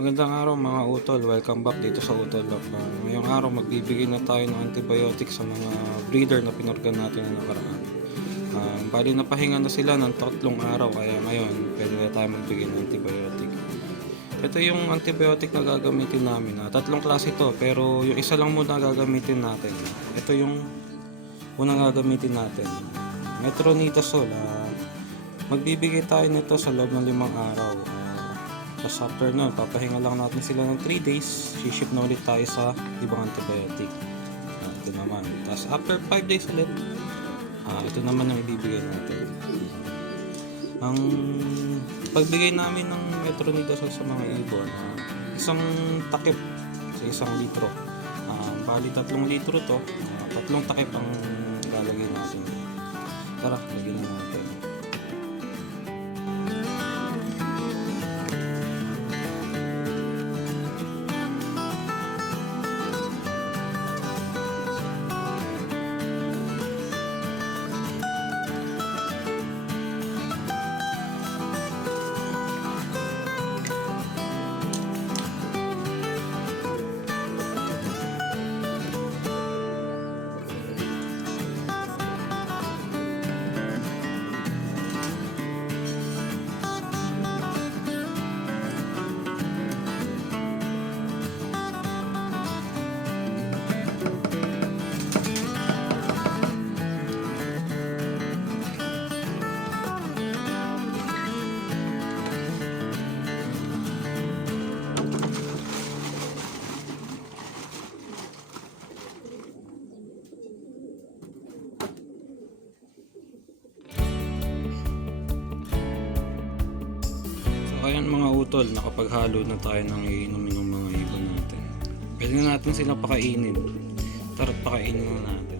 Magandang araw mga utol, welcome back dito sa Utol Loft. Ngayong araw magbibigay na tayo ng antibiotic sa mga breeder na pinurgan natin na nakaraan. Bali napahinga na sila ng 3 araw kaya ngayon pwede na tayo magbigay ng antibiotic. Ito yung antibiotic na gagamitin namin. 3 klase ito pero yung isa lang muna gagamitin natin. Ito yung unang gagamitin natin. Metronidazole. Magbibigay tayo nito sa loob ng 5 araw. Tapos after nun, papahinga lang natin sila ng 3 days. Ship na ulit tayo sa ibang antibiotic. Ito naman. Tapos after 5 days ulit, ito naman ang ibibigay natin. Ang pagbigay namin ng metronidazole sa mga ibon, isang takip sa 1 litro. Bali 3 litro to. 3 takip ang lalagay natin. Tara, lagyan na natin. Ayan mga utol, nakapaghalo na tayo ng iinumin ng mga ibon natin. Pwede na natin sila pakainin. Tara't pakainin na natin.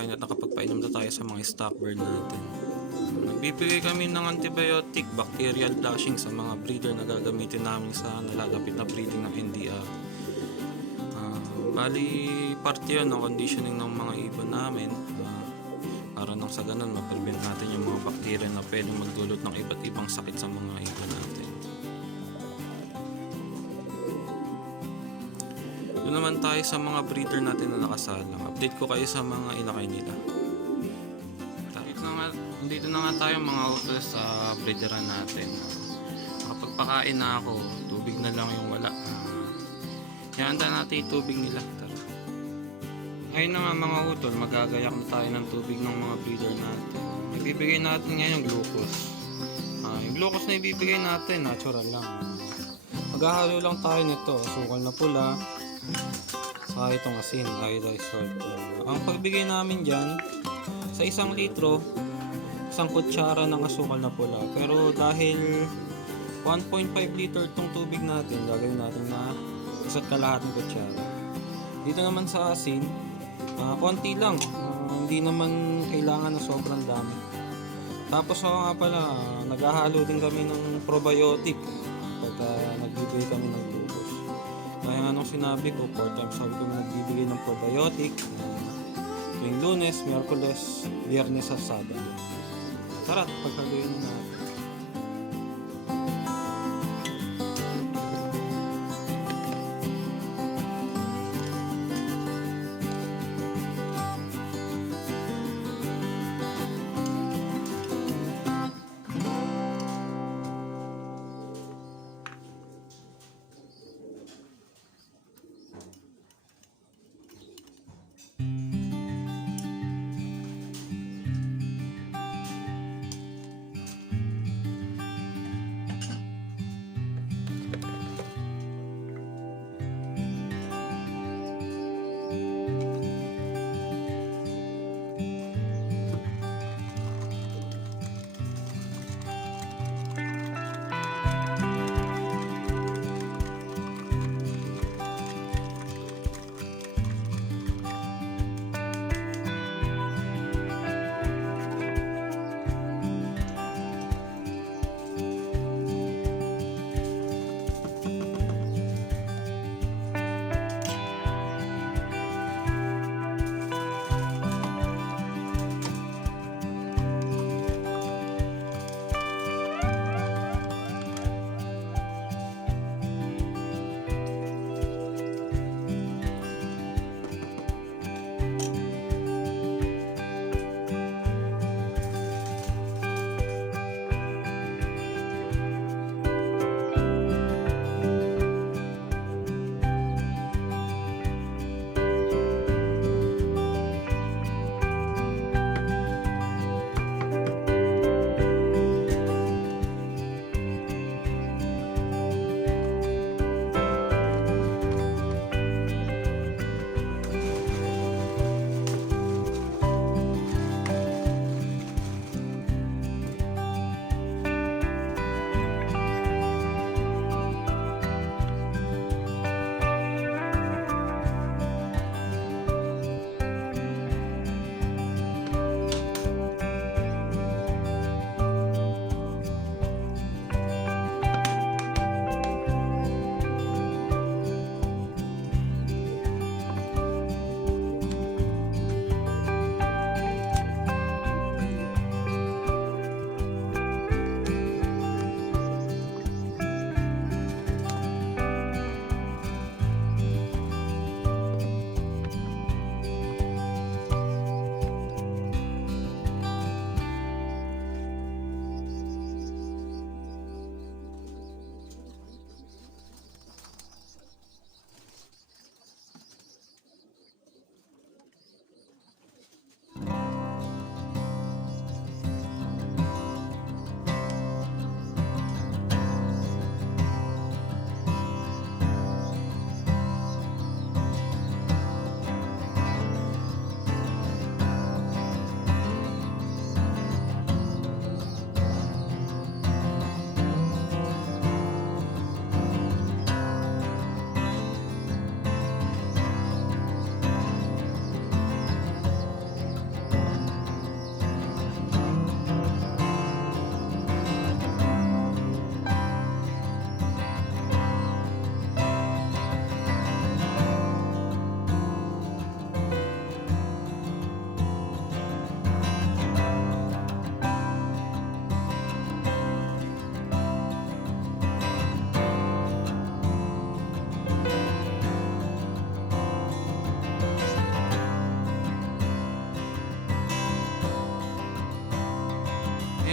kumakain at nakapagpainom na tayo sa mga stock bird natin. Nagbibigay kami ng antibiotic, bacterial flushing sa mga breeder na gagamitin namin sa nalalapit na breeding ng NDR. Bali, parte yun ng conditioning ng mga ibon namin para nang sa ganun ma-prevent natin yung mga bacteria na pwedeng magdulot ng iba't ibang sakit sa mga ibon natin. Doon naman tayo sa mga breeder natin na nakasalang. Update ko kayo sa mga inakay nila. Dito na nga tayo mga utol sa breederan natin. Nakapagpakain na ako, tubig na lang yung wala. Ihanda natin yung tubig nila. Tara. Ayun na nga mga utol, magagayak na tayo ng tubig ng mga breeder natin. Ibibigay natin ngayon yung glucose. Yung glucose na ibibigay natin, natural lang. Maghahalo lang tayo nito, sukal na pula, saka itong asin, iodized salt. Ang pagbigay namin dyan, sa 1 litro, 1 kutsara ng asukal na pula. Pero dahil 1.5 liter itong tubig natin, gagawin natin na 1 kalahating kutsara. Dito naman sa asin, konti lang. Hindi naman kailangan na sobrang dami. Tapos nga pala, naghahalo din kami ng probiotic pagka nagbibigay kami ng glucose. Kaya nga nung sinabi ko, 4 times sabi ko nagbibigay ng probiotic tuwing Lunes, Miyerkules, Biyernes at Sabado. Tara, pagkaluin na natin.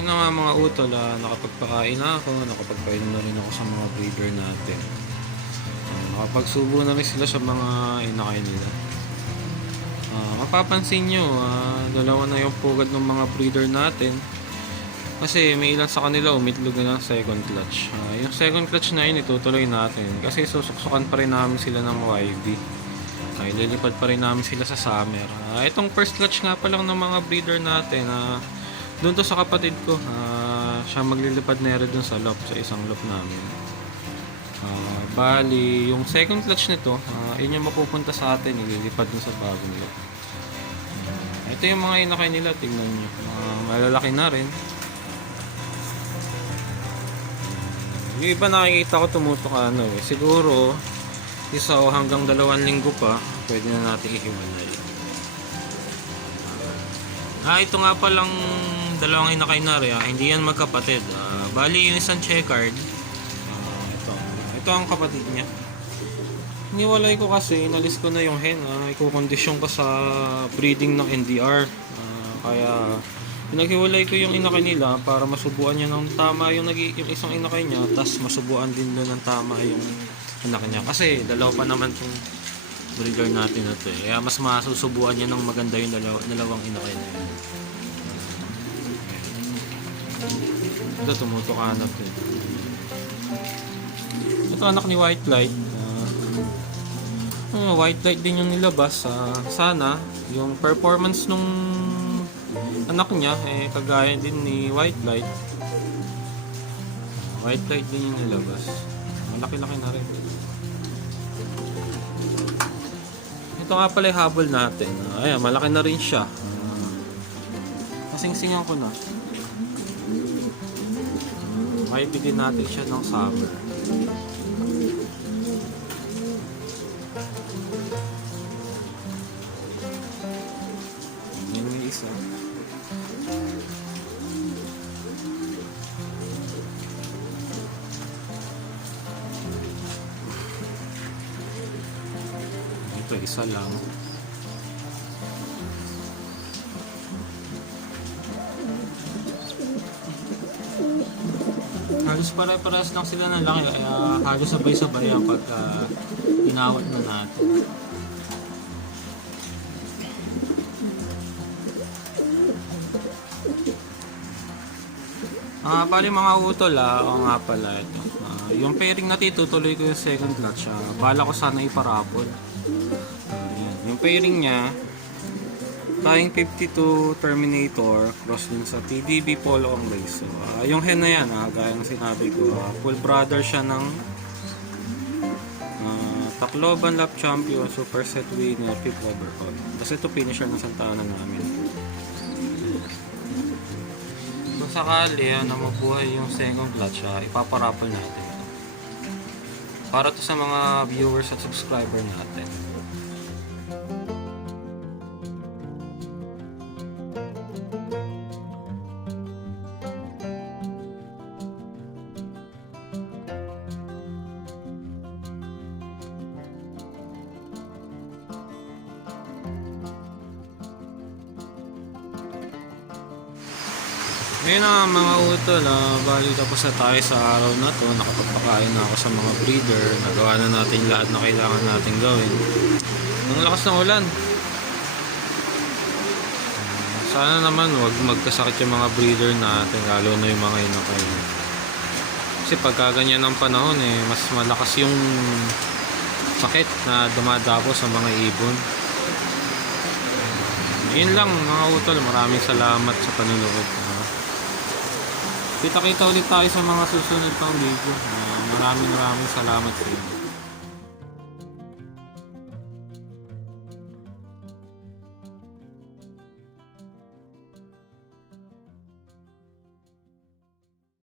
na nga mga utol, nakapagpakain na ako, nakapagpainom na rin ako sa mga breeder natin. Nakapagsubo na rin sila sa mga inakay nila. Mapapansin nyo, dalawa na yung pugad ng mga breeder natin. Kasi may ilan sa kanila umitlog na ng second clutch. Yung second clutch na yun itutuloy natin. Kasi susuksukan pa rin namin sila ng YB. Ililipad pa rin namin sila sa summer. Itong first clutch nga pa lang ng mga breeder natin. Doon to sa kapatid ko. Siya maglilipad na rin doon sa loft, sa isang loft namin. Bali, yung second clutch nito, yun yung mapupunta sa atin. Ililipad doon sa bagong loft. Ito yung mga inakay nila. Tingnan nyo. Malalaki na rin. Yung iba nakikita ko tumutok siguro isa o hanggang 2 linggo pa pwede na natin ihiwalay. Ito nga palang dalawang inakay na rin, hindi yan magkapatid. Bali yung isang checkered, ito ang kapatid niya. Iniwalay ko kasi inalis ko na yung hen, ikukondisyon ko sa breeding ng NDR, kaya pinaghiwalay ko yung inakay nila para masubuan niya ng tama yung isang inakay niya, tapos masubuan din doon ng tama yung inakay niya. Kasi dalawa pa naman itong breeder natin na ito. Kaya mas masusubuan niya ng maganda yung dalawang inakay na yun. Ito tumutok anak yun. Ito anak ni White Light. White Light din yung nilabas. Sana yung performance nung anak niya kagaya din ni White Light. White Light din yung nilabas. Malaki-laki na rin. Ito nga pala yung habol natin. Ayan, malaki na rin siya. Kasing-singan ko na. Maibigin natin siya ng summer. Yan yung isa. Ito isa lang. Halos pare-parehas lang sila ng laki, kaya halos sabay-sabay ang pagka inawat na natin. Bali mga utol, o nga pala ito. Yung pairing natin, tutuloy ko yung second clutch. Bala ko sana iparapol. Yung pairing niya, Flying 52 Terminator, cross din sa TDB Polo ang race. So, yung hen na yan, gaya ng sinabi ko, full brother siya ng Tacloban Lap Champion, Super Set Winner, 5th overall. Kasi ito finisher ng Santana namin. Kung sakali na mabuhay yung second clutch, ipaparapol natin ito. Para to sa mga viewers at subscriber natin. Ngayon na mga utol, bali tapos na tayo sa araw na to. Nakapagpakain na ako sa mga breeder. Nagawa na natin lahat na kailangan natin gawin. Ang lakas ng ulan. Sana naman wag magkasakit yung mga breeder natin, lalo na yung mga inakay. Kasi pagka ganyan ng panahon mas malakas yung sakit na dumadapo sa mga ibon. Yun lang mga utol, maraming salamat sa panunood. Kita-kita ulit tayo sa mga susunod pang video. Maraming salamat sa inyo.